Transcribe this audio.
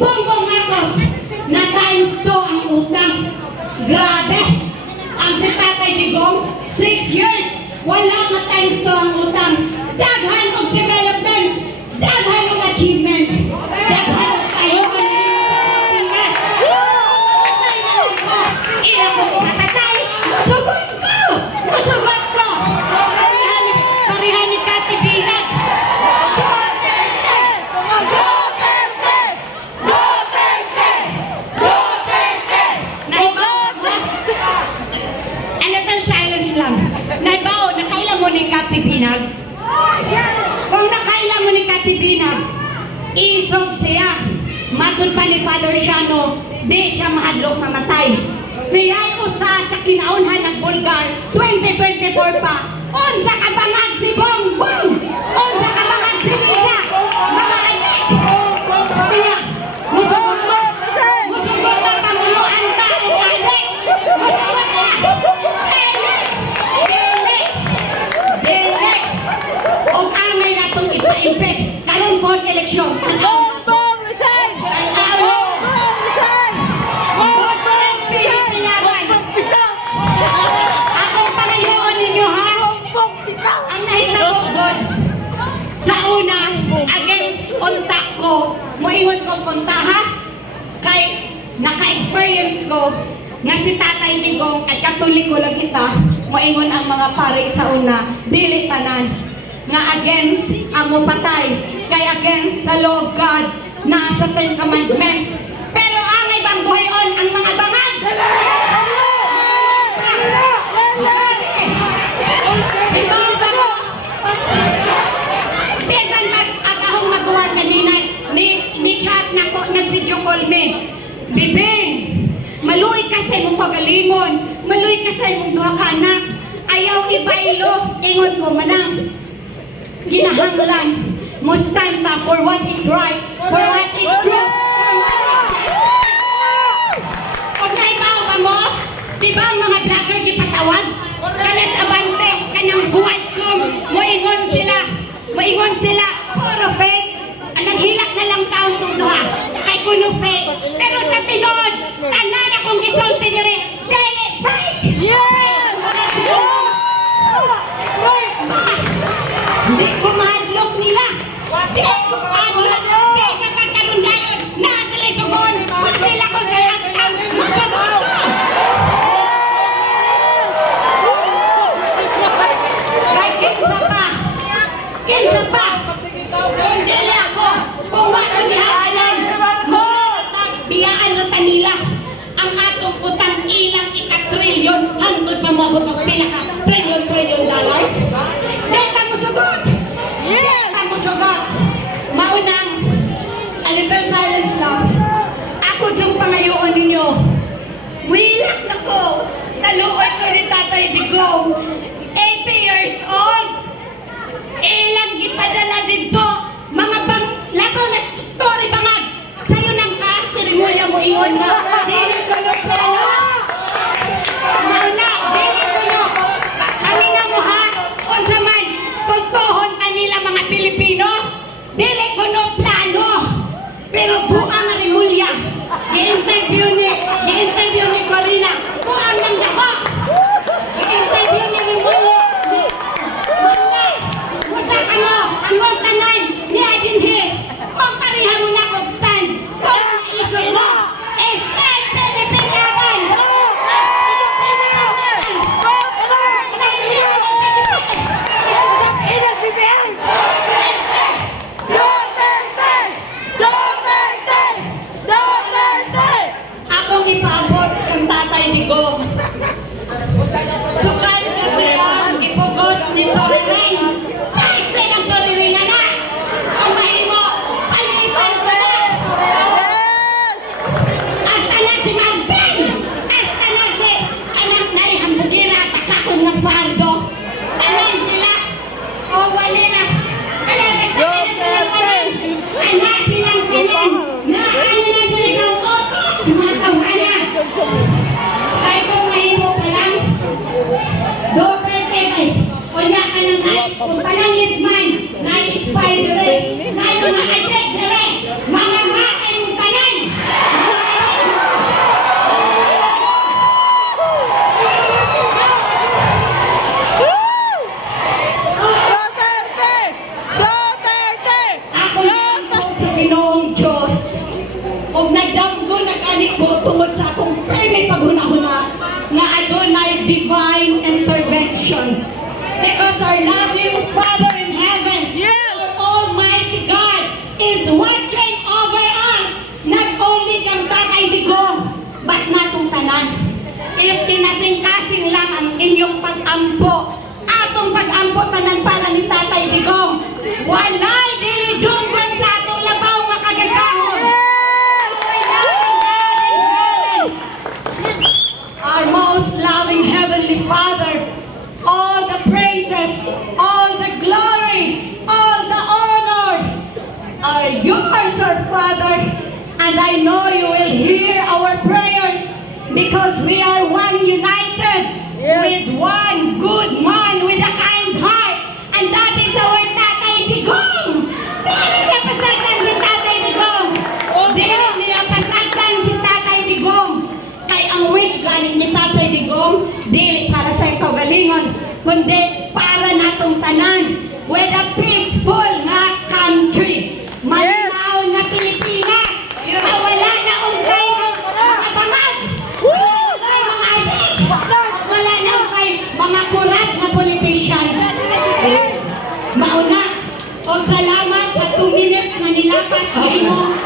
Bongbong Marcos na times 2 ang utang. Grabe! Ang si Tatay Digong, 6 years, wala na times 2 ang utang. Daghan of developments, daghan of achievements, daghan of kayo ang ilang ko ipapatay, masugot ko! Masugot ko! Parihan ni Kati Binag. Naibaw, nakailan mo ni Kati Binag? Kung nakailan mo ni Kati Binag, isog siya. Matod pa ni Father Shano, di siya mahadlok mamatay. Siya ay usa sa kinaunhan ng Bulgar, 2024 pa. Unsa ka bangag si Bongbong! Unsa ka bangag si Lisa! Mga adik! Kaya, musugot mo! Musugot na kamuluan ta o adik! Musugot na! Kung angay na itong ipa-impeach, karoon po ang eleksyon. Bongbong resign! Bongbong resign! Bongbong resign! Akong pangayuon ninyo, ha? Bongbong resign! Ang nahitagod sa una, against unta ko, moingon ko unta, ha? Kay naka-experience ko nga si Tatay Digong at Katoliko lang kita, moingon ang mga pare sa una, dili tanan nga against ang mupatay, kay against the law of God na sa 10 commandments. Pero angay bang buhayon ang mga bangag? Bisan akahong magawan kanina, ni chat na ko, nag-video call me. Bibing, maluoy ka sa imong pagalimon, maluoy ka sa imong duha ka anak, ayaw ibailo, ingon ko manang. Ginahanglan, mo stand up for what is right, for what is true. Kung naibaw ba mo, di ba ang mga vlogger gipatawag? Kalas abante, kanang buhat ko, moingon sila, puro fake. Anang hilak na lang taon itong duha, kay kuno fake. Pero sa tinod, tanan akong gisulti nire, dili fake! Yes! Hindi ko mahadlok nila. Hindi ko mahadlok. Hindi sa pagkarundayon. Nasa sila sugon. Huwag sila ko sa agtang. Magkagulo. Kahit kinsa pa. Kinsa pa. Dili ako. Kung wala nihaanan. Biyaan na nila. Ang atong utang ilang ika-trilyon. Hangtod pa mo abot og pila ka. Trilyon dollars. Deta mo sugot! Yes! Deta mo sugot! Maunang, a little silence lang. Ako yung pangayoon ninyo. Wilak na ko! Naluoy ko ni Tatay Digong. 80 years old! Ilang gipadala dito. Mga bang, lato na story bangag. Sa'yo nang ka, sirimuya mo iyon na. Dili ko yung plano. Mauna, dili ko yung. Kami na mo ha. Unsa man, tutuhon kanila mga Pilipino, dili ko no plano. Pero buang nga rimulya. I-interview ni Corina. Buang nang dako. I-interview ni Rimulya. Mga, wasa ka mo, ang tanan, ni Adinhe. Kung parihan mo na kong stand, kung isip mo, stand Pilipilaban. Akong ipaabot kang Tatay Digong. ko tungod sa akong may paghuna-huna nga adunay divine intervention. Because our loving Father in heaven, Yes. our Almighty God, is watching over us. Not only kang Tatay Digong, but natong tanan. If kinasing-kasing lang ang inyong pag-ampo, atong pag-ampo tanan para ni Tatay Digong, walay dilidunggan sa atong labaw nga kagagahon. Our most loving Heavenly Father, all the praises, all the glory, all the honor are yours, our Father. And I know you will hear our prayers because we are one united Yes. with one good man with a kind heart. And that is our Tatay Digong. Dili niya pasagdan si Tatay Digong. Dili niya pasagdan si Tatay Digong. Kay ang wish galing ni Tatay Digong, dili para sa kaugalingon, kundi para natong tanan with a peaceful nga country. Malinaw na Pilipinas. Na wala na untay mga bangag. Wala mga adik. Wala na untay mga kurat na politicians. Mauna, o salamat sa 2 minutes na nilapas sa imong